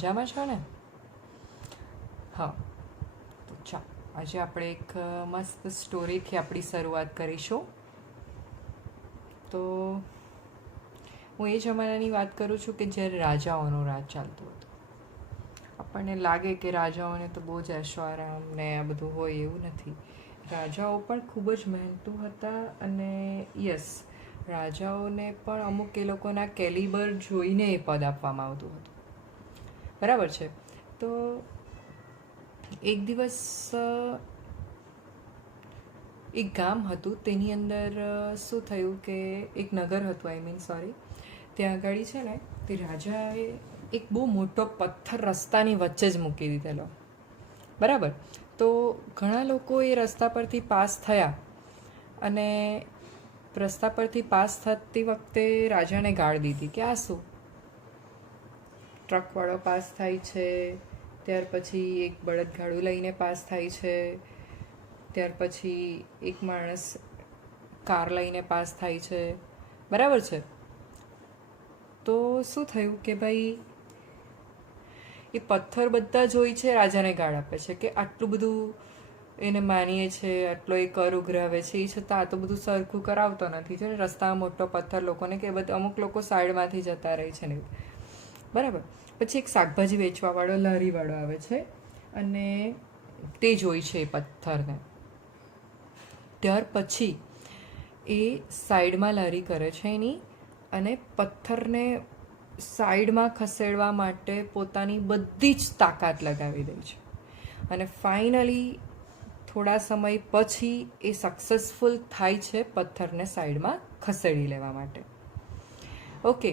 મજામાં છો ને? હા, તો ચાલો આજે આપણે એક મસ્ત સ્ટોરીથી આપણી શરૂઆત કરીશું. તો હું એ જમાનાની વાત કરું છું કે જ્યારે રાજાઓનો રાજ ચાલતો હતો. આપણને લાગે કે રાજાઓને તો બહુ જ ऐशो आराम ને આ બધું હોય, એવું નથી. રાજાઓ પણ ખૂબ જ મહેનતુ હતા અને યસ, રાજાઓને પણ અમુક એ લોકોના કેલિબર જોઈને એ પદ આપવામાં આવતું હતું. બરાબર છે. તો એક દિવસ એક ગામ હતું, તેની અંદર શું થયું કે એક નગર હતું, આઈ મીન સોરી, ત્યાં આગળ છે ને તે રાજાએ એક બહુ મોટો પથ્થર રસ્તાની વચ્ચે જ મૂકી દીધેલો. બરાબર. તો ઘણા લોકો એ રસ્તા પરથી પાસ થયા અને રસ્તા પરથી પાસ થતી વખતે રાજાને ગાળ દીધી કે આ શું, ટ્રકવાળો પાસ થાય છે, ત્યાર પછી એક બળદગાડું લઈને પાસ થાય છે, ત્યાર પછી એક માણસ કાર લઈને પાસ થાય છે. બરાબર છે. તો શું થયું કે ભાઈ એ પથ્થર બધા જોઈ છે, રાજાને ગાળ આપે છે કે આટલું બધું એને માનીએ છે, આટલો એ કર ઉઘરાવે છે, એ છતાં આ તો બધું સરખું કરાવતો નથી. છે ને રસ્તામાં મોટો પથ્થર લોકોને કે બધા અમુક લોકો સાઈડમાંથી જતા રહે છે ને. બરાબર. પછી એક શાકભાજી વેચવાવાળો લારીવાળો આવે છે અને તે જોઈ છે એ પથ્થરને. ત્યાર પછી એ સાઈડમાં લારી કરે છે એની અને પથ્થરને સાઈડમાં ખસેડવા માટે પોતાની બધી જ તાકાત લગાવી દે છે અને ફાઇનલી થોડા સમય પછી એ સક્સેસફુલ થાય છે પથ્થરને સાઈડમાં ખસેડી લેવા માટે. ઓકે.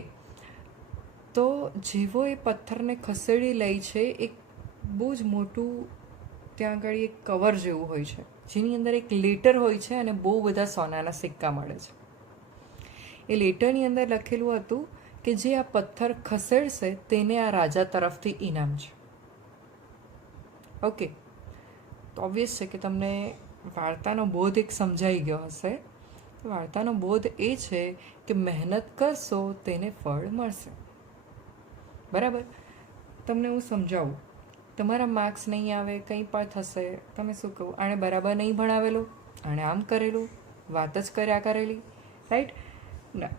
તો જેવો એ પથ્થરને ખસેડી લે છે, એક બહુ જ મોટું ત્યાં આગળ એક કવર જેવું હોય છે, જેની અંદર એક લેટર હોય છે અને બહુ બધા સોનાના સિક્કા મળે છે. એ લેટરની અંદર લખેલું હતું કે જે આ પથ્થર ખસેડશે તેને આ રાજા તરફથી ઇનામ છે. ઓકે. તો ઓબ્વિયસ છે કે તમને વાર્તાનો બોધ એક સમજાઈ ગયો હશે. વાર્તાનો બોધ એ છે કે મહેનત કરશો તેને ફળ મળશે. બરાબર. તમને હું સમજાવું. તમારા માર્ક્સ નહીં આવે, કંઈ પણ થશે, તમે શું કહું, આણે બરાબર નહીં ભણાવેલું, આણે આમ કરેલું, વાત જ કર્યા કરેલી, રાઈટ? ના,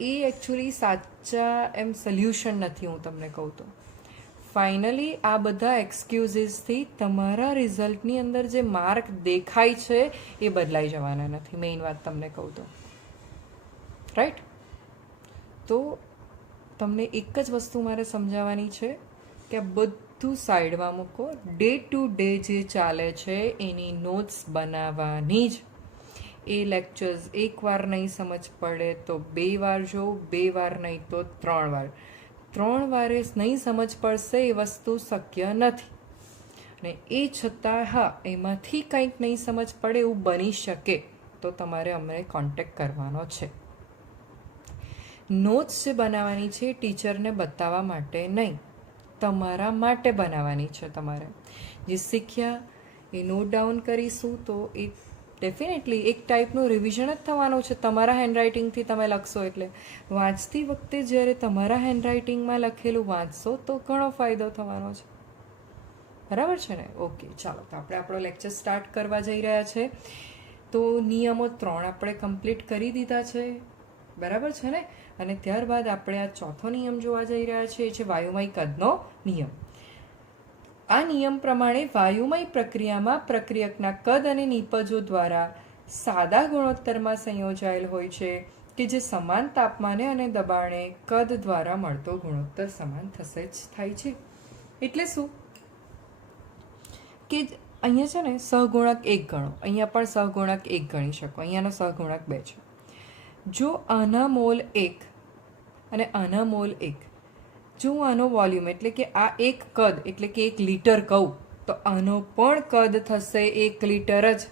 એ એકચ્યુઅલી સાચા એમ સોલ્યુશન નથી. હું તમને કહું તો ફાઇનલી આ બધા એક્સક્યુઝીસથી તમારા રિઝલ્ટની અંદર જે માર્ક દેખાય છે એ બદલાઈ જવાના નથી. મેઇન વાત તમને કહું તો, રાઈટ? તો તમને એક જ વસ્તુ મારે સમજાવવાની છે કે આ બધું સાઈડમાં મૂકો. ડે ટુ ડે જે ચાલે છે એની નોટ્સ બનાવવાની જ. એ લેક્ચર્સ એકવાર નહીં સમજ પડે તો 2 વાર જોઉં, 2 વાર નહીં તો 3 વાર. 3 વારે નહીં સમજ પડશે એ વસ્તુ શક્ય નથી. અને એ છતાં હા, એમાંથી કંઈક નહીં સમજ પડે એવું બની શકે તો તમારે અમને કોન્ટેક્ટ કરવાનો છે. નોટ્સ જે બનાવવાની છે ટીચરને બતાવવા માટે નહીં, તમારા માટે બનાવવાની છે. તમારે જે શીખ્યા એ નોટ ડાઉન કરીશું તો એ ડેફિનેટલી એક ટાઈપનું રિવિઝન જ થવાનું છે. તમારા હેન્ડરાઇટિંગથી તમે લખશો એટલે વાંચતી વખતે જ્યારે તમારા હેન્ડરાઇટિંગમાં લખેલું વાંચશો તો ઘણો ફાયદો થવાનો છે. બરાબર છે ને? ઓકે, ચાલો. તો આપણે આપણો લેક્ચર સ્ટાર્ટ કરવા જઈ રહ્યા છે. તો નિયમો 3 આપણે કમ્પ્લીટ કરી દીધા છે. બરાબર છે ને? અને ત્યારબાદ આપણે આ ચોથો નિયમ જોવા જઈ રહ્યા છીએ, એ છે વાયુમય કદનો નિયમ. આ નિયમ પ્રમાણે વાયુમય પ્રક્રિયામાં પ્રક્રિયકના કદ અને નિપજો દ્વારા સાદા ગુણોત્તરમાં સંયોજાયેલ હોય છે કે જે સમાન તાપમાને અને દબાણે કદ દ્વારા મળતો ગુણોત્તર સમાન થશે જ થાય છે. એટલે શું કે અહીંયા છે ને સહગુણક 1 ગણો, અહીંયા પણ સહગુણક 1 ગણી શકો, અહીંયાનો સહગુણક 2 છે. જો આના મોલ 1 અને આના મોલ 1, જો હું આનો વોલ્યુમ એટલે કે આ એક કદ એટલે કે 1 લીટર કહું તો આનો પણ કદ થશે 1 લીટર જ.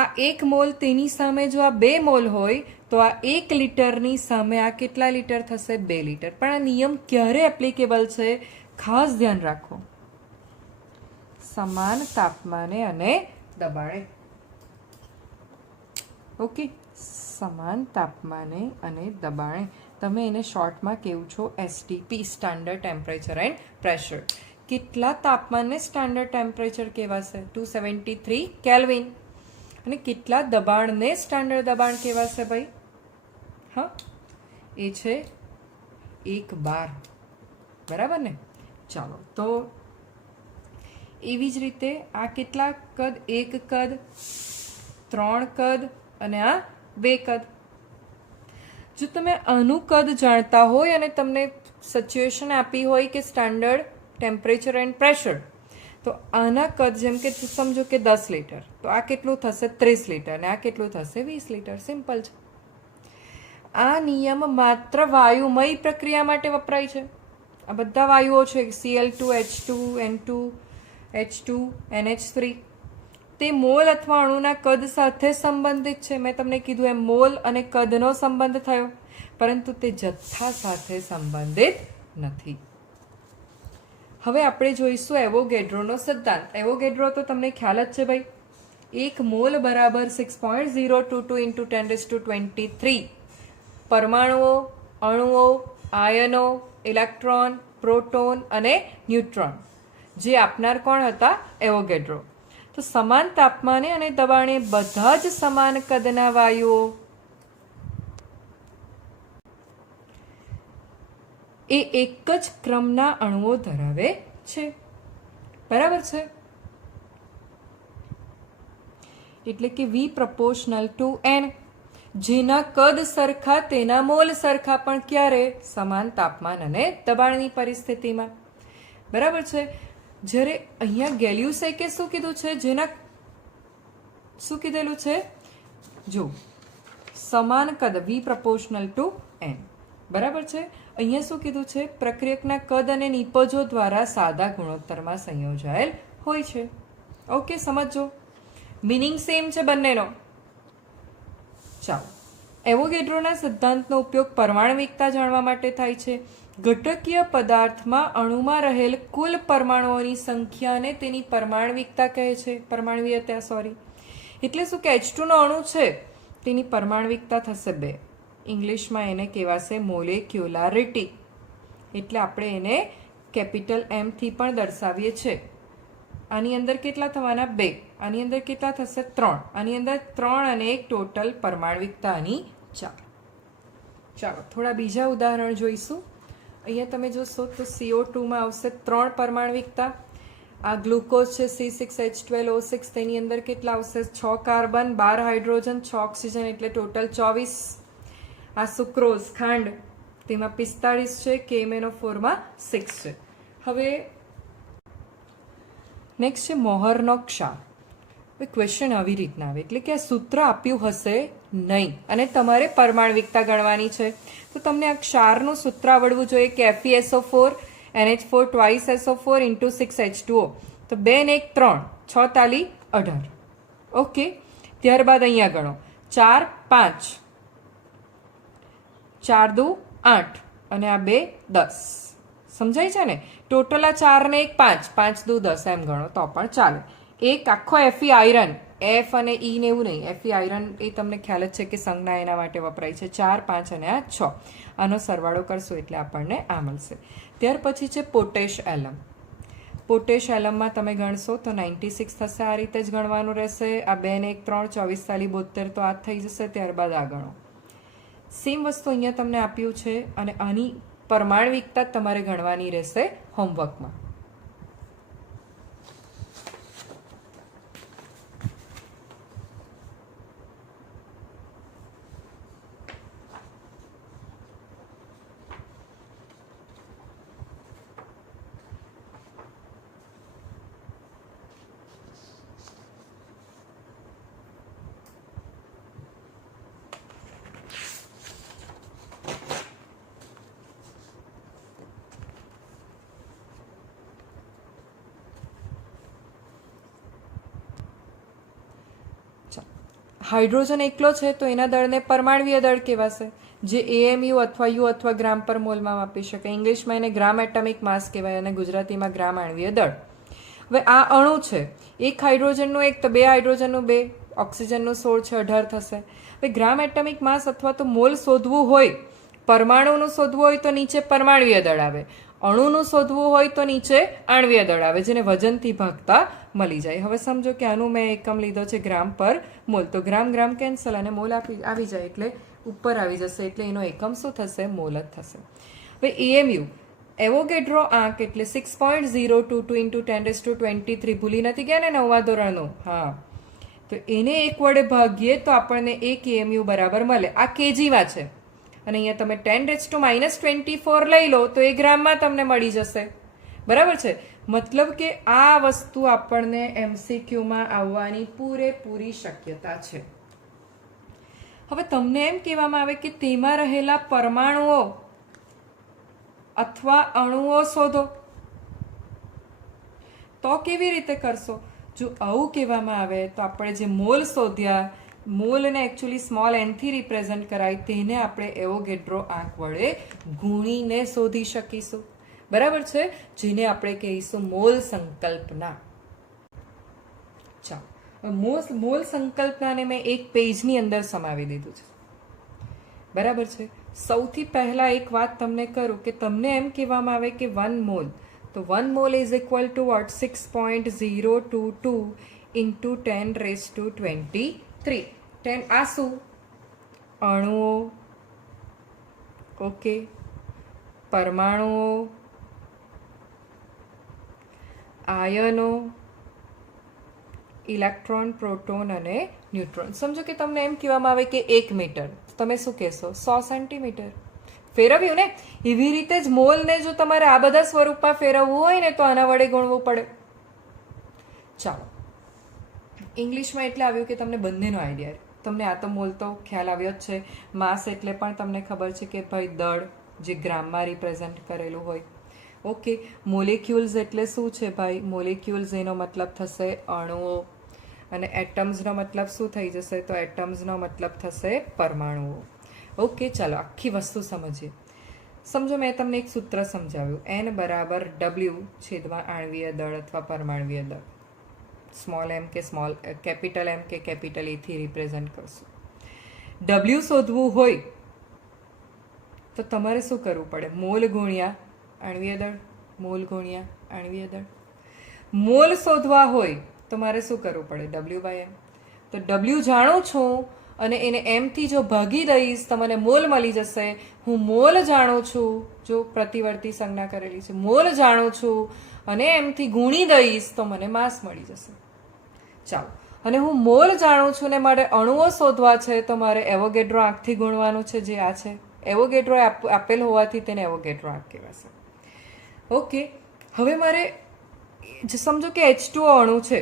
આ 1 મોલ તેની સામે જો આ 2 મોલ હોય તો આ 1 લીટરની સામે આ કેટલા લીટર થશે? 2 લીટર. પણ આ નિયમ ક્યારે એપ્લિકેબલ છે? ખાસ ધ્યાન રાખો. સમાન તાપમાને અને દબાણે. ઓકે, સમાન તાપમાને અને દબાણે, તમે એને શોર્ટમાં કેવું છો STP, standard temperature and pressure. કેટલા તાપમાનને સ્ટાન્ડર્ડ ટેમ્પરેચર કહેવાશે? 273 કેલ્વિન. અને કેટલા દબાણને સ્ટાન્ડર્ડ દબાણ કહેવાશે ભાઈ? હા, એ છે 1 બાર. બરાબર ને? ચાલો, તો એવી જ રીતે આ કેટલા કદ? 1 કદ, 3 કદ અને આ 2 કદ. જો તમે આનું કદ જાણતા હોય અને તમને સિચ્યુએશન આપી હોય કે સ્ટાન્ડર્ડ ટેમ્પરેચર એન્ડ પ્રેશર, તો આના કદ જેમ કે સમજો કે 10 લીટર, તો આ કેટલું થશે? 30 લીટર. અને આ કેટલું થશે? 20 લીટર. સિમ્પલ છે. આ નિયમ માત્ર વાયુમય પ્રક્રિયા માટે વપરાય છે. આ બધા વાયુઓ છે, Cl2, H2, N2, H2, NH3, તે મોલ અથવા અણુના કદ સાથે સંબંધિત છે. મેં તમને કીધું એમ મોલ અને કદનો સંબંધ થયો, પરંતુ તે જથ્થા સાથે સંબંધિત નથી. હવે આપણે જોઈશું એવોગેડ્રોનો સિદ્ધાંત. એવોગેડ્રો તો તમને ખ્યાલ જ છે ભાઈ. 1 મોલ બરાબર 6.022 × 1023 પરમાણુઓ, અણુઓ, આયનો, ઇલેક્ટ્રોન, પ્રોટોન અને ન્યુટ્રોન, જે આપનાર કોણ હતા? એવોગેડ્રો. તો સમાન તાપમાને અને દબાણે બધા જ સમાન કદના વાયુઓ એ એક જ ક્રમના અણુઓ ધરાવે છે. બરાબર છે? એટલે કે V proportional to N. જેના કદ સરખા તેના મોલ સરખા, પણ ક્યારે? સમાન તાપમાન અને દબાણની પરિસ્થિતિમાં. બરાબર છે? જ્યારે અહીંયા ગેલ્યુસેકે શું કીધું છે? જેના શું કીધેલું છે? જો સમાન કદ, V proportional to N. બરાબર છે? અહીંયા શું કીધું છે? પ્રક્રિયકના કદ અને નિપજો દ્વારા સાદા ગુણોત્તરમાં સંયોજાયેલ હોય છે. ઓકે, સમજો. મિનિંગ સેમ છે બંનેનો. ચાલો, એવોગેડ્રોના સિદ્ધાંતનો ઉપયોગ પરમાણવિકતા જાણવા માટે થાય છે. ઘટકીય પદાર્થમાં અણુમાં રહેલ કુલ પરમાણુઓની સંખ્યાને તેની પરમાણવિકતા કહે છે. પરમાણવીયતા, સોરી. એટલે શું કે H2 નો અણુ છે, તેની પરમાણવિકતા થશે 2. ઇંગ્લિશમાં એને કહેવાશે મોલેક્યુલારિટી. એટલે આપણે એને કેપિટલ M થી પણ દર્શાવીએ છીએ. આની અંદર કેટલા થવાના? 2. આની અંદર કેટલા થશે? 3. આની અંદર 3 અને 1 ટોટલ પરમાણવિકતા આની 4. ચાલો, થોડા બીજા ઉદાહરણ જોઈશું. અહીંયા તમે જોશો તો CO2 માં આવશે 3 પરમાણવિકતા. આ ગ્લુકોઝ છે C6H12O6, તેની અંદર કેટલા આવશે? 6 કાર્બન, 12 હાઇડ્રોજન, 6 ઓક્સિજન, એટલે ટોટલ 24. આ સુક્રોઝ, ખાંડ, તેમાં 45 છે, KMnO4 માં 6 છે. હવે નેક્સ્ટ છે મોહરનો ક્ષાર. ક્વેશ્ચન આવી રીતના આવે, એટલે કે આ સૂત્ર આપ્યું હશે નહીં અને તમારે પરમાણવિકતા ગણવાની છે, તો તમને આ ક્ષારનું સૂત્ર આવડવું જોઈએ કે FeSO4 NH4 twice SO4 into 6H2O. તો 2 ને 1 3, 6 તાલી 18. ઓકે, ત્યારબાદ અહીંયા ગણો 4 5, 4 દુ 8 અને આ 2 10. સમજાય છે ને? ટોટલ આ 4 ને 1 5, 5 દુ 10 એમ ગણો તો પણ ચાલે. એક આખો Fe આયરન, F અને E ને એવું નહીં, Fe આયરન એ તમને ખ્યાલ જ છે કે સંજ્ઞા એના માટે વપરાય છે. 4 5 અને આ 6, આનો સરવાળો કરશો એટલે આપણને આ મળશે. ત્યાર પછી છે પોટેશ એલમ. પોટેશ એલમમાં તમે ગણશો તો 96 થશે. આ રીતે જ ગણવાનું રહેશે. આ 2 ને 1 3, 24 તાલી 72, તો આ થઈ જશે. ત્યારબાદ આ ગણો. સેમ વસ્તુ અહીંયા તમને આપ્યું છે અને આની પરમાણવિકતા તમારે ગણવાની રહેશે હોમવર્કમાં. હાઇડ્રોજન એકલો છે તો એના દળને પરમાણવીય દળ કહેવાશે, જે AMU અથવા U અથવા ગ્રામ પર મોલમાં માપી શકે. ઇંગ્લિશમાં એને ગ્રામ એટમિક માસ કહેવાય અને ગુજરાતીમાં ગ્રામ આણ્વીય દળ. હવે આ અણુ છે, એક હાઇડ્રોજનનું 1 તો 2 હાઇડ્રોજનનું 2, ઓક્સિજનનું 16 છે, 18 થશે. હવે ગ્રામ એટમિક માસ અથવા તો મોલ શોધવું હોય, પરમાણુનું શોધવું હોય તો નીચે પરમાણ્વીય દળ આવે, અણુનું શોધવું હોય તો નીચે આણ્વીય દળ આવે, જેને વજનથી ભાગતા મળી જાય. હવે સમજો કે આનું મેં એકમ લીધો છે ગ્રામ પર મોલ, તો ગ્રામ ગ્રામ કેન્સલ અને મોલ આવી જાય એટલે ઉપર આવી જશે, એટલે એનો એકમ શું થશે? મોલ જ થશે. હવે EMU એવોગેડ્રો આંક એટલે 6.022 ઇન્ટુ 10⁻23. ભૂલી નથી ગયા ને 9મા ધોરણનું? હા, તો એને 1 વડે ભાગીએ તો આપણને 1 EMU બરાબર મળે. આ કેજીમાં છે અને અહીંયા તમે 10⁻24 લઈ લો તો એ ગ્રામમાં તમને મળી જશે. બરાબર છે? મતલબ કે આ વસ્તુ આપણને MCQમાં આવવાની પૂરેપૂરી શક્યતા છે. હવે તમને એમ કહેવામાં આવે કે તેમાં રહેલા પરમાણુઓ અથવા અણુઓ શોધો, તો કેવી રીતે કરશો? જો આવું કહેવામાં આવે તો આપણે જે મોલ શોધ્યા, મોલને એકચ્યુઅલી સ્મોલ n થી રિપ્રેઝન્ટ કરાય, તેને આપણે એવોગેડ્રો આંક વડે ગુણીને શોધી શકીશું. બરાબર છે? જેને આપણે કહીશું મોલ સંકલ્પના. ચાલો, મોલ સંકલ્પનાને મેં એક પેજની અંદર સમાવી દીધું છે. બરાબર છે? સૌથી પહેલા એક વાત તમને કરું કે તમને એમ કહેવામાં આવે કે 1 મોલ, તો 1 mole is equal to what? 6.022 into 10⁻23. આ શું? અણુઓ, ઓકે, પરમાણુઓ, આયનો, ઇલેક્ટ્રોન, પ્રોટોન અને ન્યુટ્રોન. સમજો કે તમને એમ કહેવામાં આવે કે 1 મીટર, તમે શું કહેશો? 100 સેન્ટીમીટર. ફેરવ્યું ને? એવી રીતે જ મોલને જો તમારે આ બધા સ્વરૂપમાં ફેરવવું હોય ને તો આના વડે ગુણવું પડે. ચાલો, ઇંગ્લિશમાં એટલે આવ્યું કે તમને બંનેનો આઈડિયા, તમને આ તો મોલ તો ખ્યાલ આવ્યો જ છે. માસ એટલે પણ તમને ખબર છે કે ભાઈ દળ, જે ગ્રામમાં રિપ્રેઝન્ટ કરેલું હોય. ઓકે, મોલેક્યુલ્સ એટલે શું છે ભાઈ? મોલેક્યુલ્સ એનો મતલબ થશે અણુઓ, અને એટમ્સનો મતલબ શું થઈ જશે? તો એટમ્સનો મતલબ થશે પરમાણુઓ. ઓકે, ચાલો આખી વસ્તુ સમજીએ. સમજો મેં તમને એક સૂત્ર સમજાવ્યું, N બરાબર W છેદમાં આણ્વીય દળ અથવા પરમાણ્વીય દળ. સ્મોલ m કે સ્મોલ કેપિટલ M કે કેપિટલ E થી રિપ્રેઝન્ટ કરશું. W શોધવું હોય તો તમારે શું કરવું પડે? મોલ ગુણ્યા આણ્વીય દળ, મોલ ગુણ્યા આણ્વીય દળ. મોલ શોધવા હોય તો મારે શું કરવું પડે? W/m. તો W જાણું છું અને એને m થી જો ભાગી દઈશ તો મને મોલ મળી જશે. હું મોલ જાણું છું, જો પ્રતિવર્તી સંજ્ઞા કરેલી છે, મોલ જાણું છું અને m થી ગુણી દઈશ તો મને માસ મળી જશે. ચાલો, અને હું મોલ જાણું છું ને મારે અણુઓ શોધવા છે તો મારે એવોગેડ્રો આંકથી ગુણવાનું છે, જે આ છે. એવોગેડ્રો આપેલ હોવાથી તેને એવોગેડ્રો આંક કહેવાશે. ઓકે, હવે મારે સમજો કે H2O અણુ છે,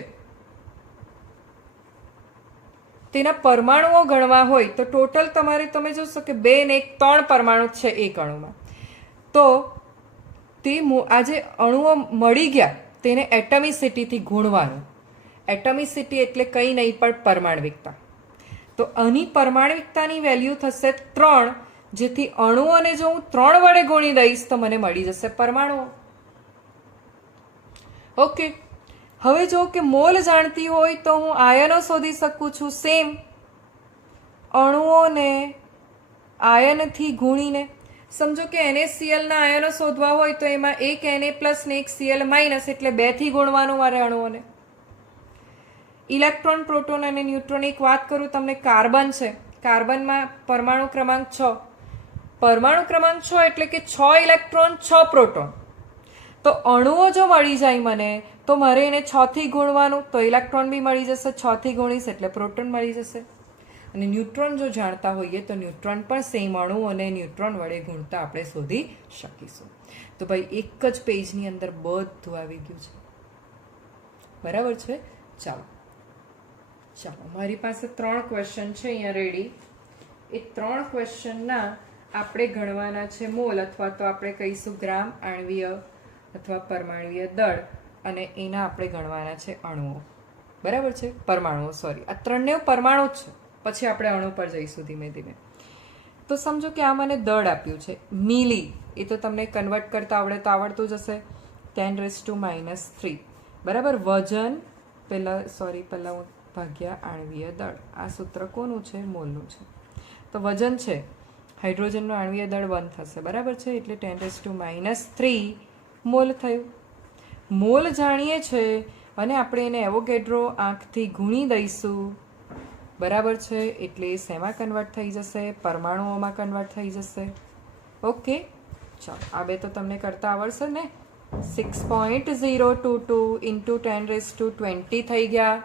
તેના પરમાણુઓ ગણવા હોય તો ટોટલ તમારે તમે જોશો કે 2 ને 1 3 પરમાણુ છે એક અણુમાં. તો તે આ જે અણુઓ મળી ગયા તેને એટમિસિટીથી ગુણવાનું. એટમિસિટી એટલે કંઈ નહીં પણ પરમાણવિકતા. તો આની પરમાણવિકતાની વેલ્યુ થશે 3, જેથી અણુઓને જો હું 3 વડે ગુણી દઈશ તો મને મળી જશે પરમાણુઓ. ઓકે, હવે જો કે મોલ જાણતી હોય તો હું આયનો શોધી શકું છું. સેમ અણુઓને આયનથી ગુણીને. સમજો કે NaCl ના આયનો શોધવા હોય તો એમાં એક Na+ ને એક Cl- એટલે 2 થી ગુણવાનું મારે અણુઓને. ઇલેક્ટ્રોન, પ્રોટોન અને ન્યુટ્રોન. એક વાત કરું તમને, કાર્બન છે, કાર્બનમાં પરમાણુ ક્રમાંક 6. પરમાણુ ક્રમાંક 6 એટલે કે 6 ઇલેક્ટ્રોન 6 પ્રોટોન. તો અણુઓ જો મળી જાય મને તો મારે એને 6 થી ગુણવાનું, તો ઇલેક્ટ્રોન બી મળી જશે. 6 થી ગુણીશ એટલે પ્રોટોન મળી જશે. અને ન્યુટ્રોન જો જાણતા હોઈએ તો ન્યુટ્રોન પણ સેમ અણુ અને ન્યુટ્રોન વડે ગુણતા આપણે શોધી શકીશું. તો ભાઈ એક જ પેજની અંદર બધું આવી ગયું છે. બરાબર છે? ચાલો મારી પાસે 3 ક્વેશ્ચન છે અહીંયા રેડી. એ 3 ક્વેશ્ચનના આપણે ગણવાના છે મોલ, અથવા તો આપણે કહીશું ગ્રામ, આણ્વીય અથવા પરમાણ્વીય દળ, અને એના આપણે ગણવાના છે અણુઓ. બરાબર છે? પરમાણુઓ, સોરી, આ 3 પરમાણુ જ છે. પછી આપણે અણુ પર જઈશું ધીમે ધીમે. તો સમજો કે આ મને દળ આપ્યું છે મિલી, એ તો તમને કન્વર્ટ કરતા આવડે તો આવડતું જ હશે. 10⁻³ બરાબર. વજન પહેલાં હું ભાગ્યા આણ્વીય દળ. આ સૂત્ર કોનું છે? મોલનું છે. તો વજન છે હાઇડ્રોજનનું આણ્વીય દળ 1 થશે, બરાબર છે, એટલે 10⁻³ મોલ થયું. મોલ જાણીએ છે અને આપણે એને એવોગેડ્રો આંખથી ગુણી દઈશું, બરાબર છે, એટલે શેમાં કન્વર્ટ થઈ જશે? પરમાણુઓમાં કન્વર્ટ થઈ જશે. ઓકે, ચાલો આ બે તો તમને કરતા આવડશે ને. 6.022 × 10⁻20 થઈ ગયા,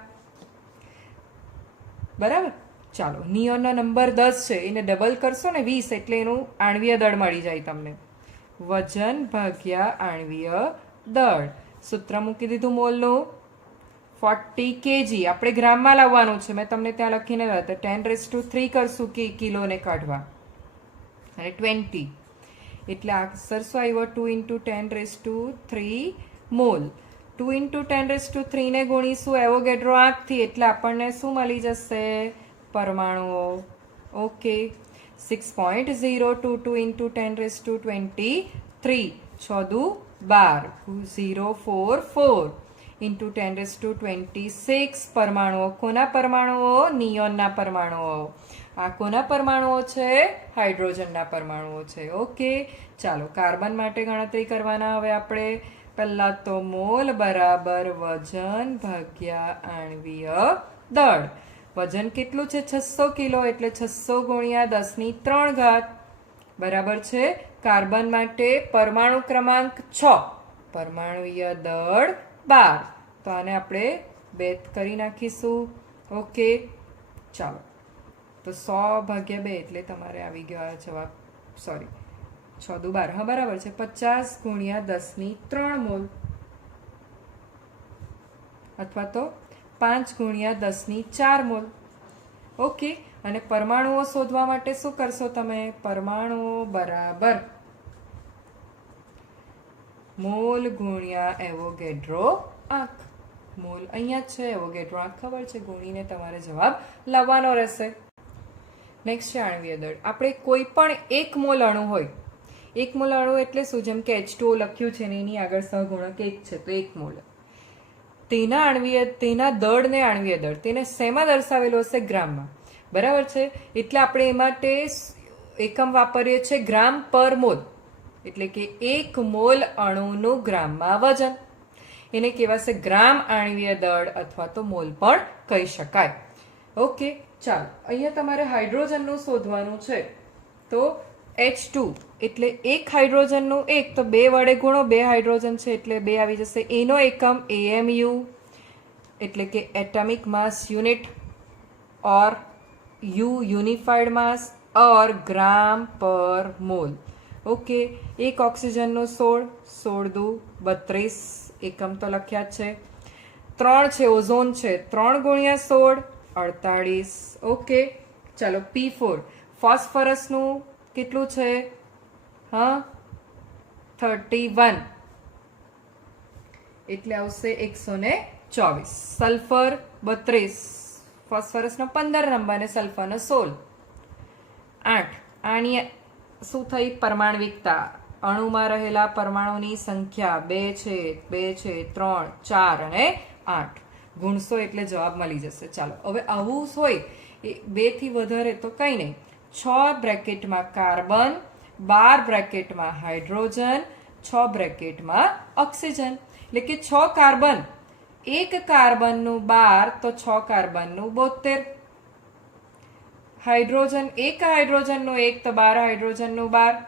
બરાબર. ચાલો, નિયોનનો નંબર 10 છે, એને ડબલ કરશો ને 20, એટલે એનું આણ્વીય દળ મળી જાય તમને. વજન ભાગ્યા આણ્વીય દળ. સૂત્ર મૂકી દીધું મોલનું. 40 kg આપણે ગ્રામમાં લાવવાનું છે, મેં તમને ત્યાં લખીને તો 10⁻³ કરશું કે કિલોને કાઢવા, અને 20, એટલે આન્સર શું આવ્યો? 2 × 10⁻³ મોલ. 2 × 10⁻³ ને ગુણીશું એવોગેડ્રો આંખથી, એટલે આપણને શું મળી જશે? પરમાણુઓ. ઓકે, 6.022 × 10⁻23, 6 દુ 12, 044 × 10⁻26 પરમાણુઓ. કોના પરમાણુઓ? નિયોનના પરમાણુઓ. આ કોના પરમાણુઓ છે? હાઇડ્રોજનના પરમાણુઓ છે. ઓકે, ચાલો કાર્બન માટે ગણતરી કરવાના. હવે આપણે પહેલા તો મોલ બરાબર વજન ભાગ્યા આણ્વીય દળ. વજન કેટલું છે? 600 કિલો, એટલે 600 × 10⁻³ બરાબર છે. કાર્બન માટે પરમાણુ ક્રમાંક 6, પરમાણુય દળ 12. તો આને આપણે 2 કરી નાખીશું. ઓકે, ચાલો, તો 100/2 એટલે તમારે આવી ગયો આ જવાબ. સોરી, 6 દુ 12, હા બરાબર છે. 50 × 10⁻³ મોલ, અથવા તો 5 × 10⁻4 મોલ. ઓકે, અને પરમાણુઓ શોધવા માટે શું કરશો તમે? પરમાણુઓ બરાબર મોલ ગુણ્યા એવોગેડ્રો આંખ. મોલ અહીંયા જ છે, એવોગેડ્રો આંખ ખબર છે, ગુણીને તમારે જવાબ લાવવાનો રહેશે. નેક્સ્ટ છે આણ્વીય દળ. આપણે કોઈ પણ 1 મોલ અણુ હોય, 1 મોલ અણુ એટલે શું? જેમ કે H2O લખ્યું છે ને એની આગળ સહગુણક 1 છે, તો 1 મોલ. તેના દળને આણ્વીય દળ તેને શેમાં દર્શાવેલો હશે? ગ્રામમાં, બરાબર છે. એટલે આપણે એ માટે એકમ વાપરીએ છીએ ગ્રામ પર મોલ, એટલે કે 1 મોલ અણુનું ગ્રામમાં વજન. એને કહેવાશે ગ્રામ આણ્વીય દળ, અથવા તો મોલ પણ કહી શકાય. ઓકે, ચાલો, અહીંયા તમારે હાઇડ્રોજનનું શોધવાનું છે. તો H2 એટલે 1 હાઇડ્રોજનનું 1, તો 2 વડે ગુણો, 2 હાઇડ્રોજન છે એટલે 2 આવી જશે. એનો એકમ AMU એટલે કે એટમિક માસ યુનિટ, ઓર U યુનિફાઈડ માસ, ઓર ગ્રામ પર મોલ. ઓકે, 1 ઓક્સિજનનું 16, 16 દુ 32 એકમ તો લખ્યા જ છે. 3 છે ઓઝોન છે, 3 × 16 48. ઓકે, ચાલો, P4 ફોસ્ફરસનું કેટલું છે? હા, 31 એટલે આવશે 124. સલ્ફર 32, ફોસ્ફરસનો 15 નંબર અને સલ્ફરનો 16. 8 આની શું થઈ? પરમાણવિકતા. અણુમાં રહેલા પરમાણુની સંખ્યા 2 છે, 2 છે, 3, 4 અને 8. ગુણશો એટલે જવાબ મળી જશે. ચાલો, હવે આવું હોય 2 થી વધારે તો કંઈ નહીં. 6 બ્રેકેટમાં કાર્બન, 12 બ્રેકેટમાં હાઇડ્રોજન, 6 બ્રેકેટમાં ઓક્સિજન. એટલે કે 6 કાર્બન, 1 કાર્બનનું 12, તો 6 કાર્બનનું 72. હાઇડ્રોજન, 1 હાઇડ્રોજનનું 1, તો 12 હાઇડ્રોજનનું 12.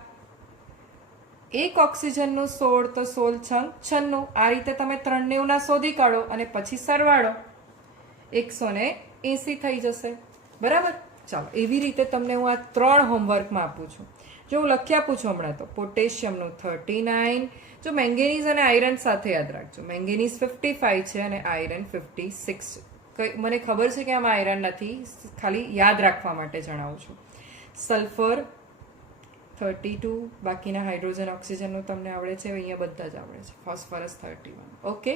1 ઓક્સિજનનું 16, તો 16 × 96. આ રીતે તમે 93 શોધી કાઢો અને પછી સરવાળો, 180 થઈ જશે, બરાબર. ચાલો, એવી રીતે તમને હું આ 3 હોમવર્કમાં આપું છું. જો હું લખી આપું છું હમણાં, તો પોટેશિયમનું 39. જો મેંગેનીઝ અને આયરન સાથે યાદ રાખજો. મેંગેનીઝ 55 છે અને આયરન 56 છે. મને ખબર છે કે આમાં આયરન નથી, ખાલી યાદ રાખવા માટે જણાવું છું. સલ્ફર 32, બાકીના હાઇડ્રોજન ઓક્સિજનનું તમને આવડે છે, અહીંયા બધા જ આવડે છે. ફોસ્ફરસ 31. ઓકે.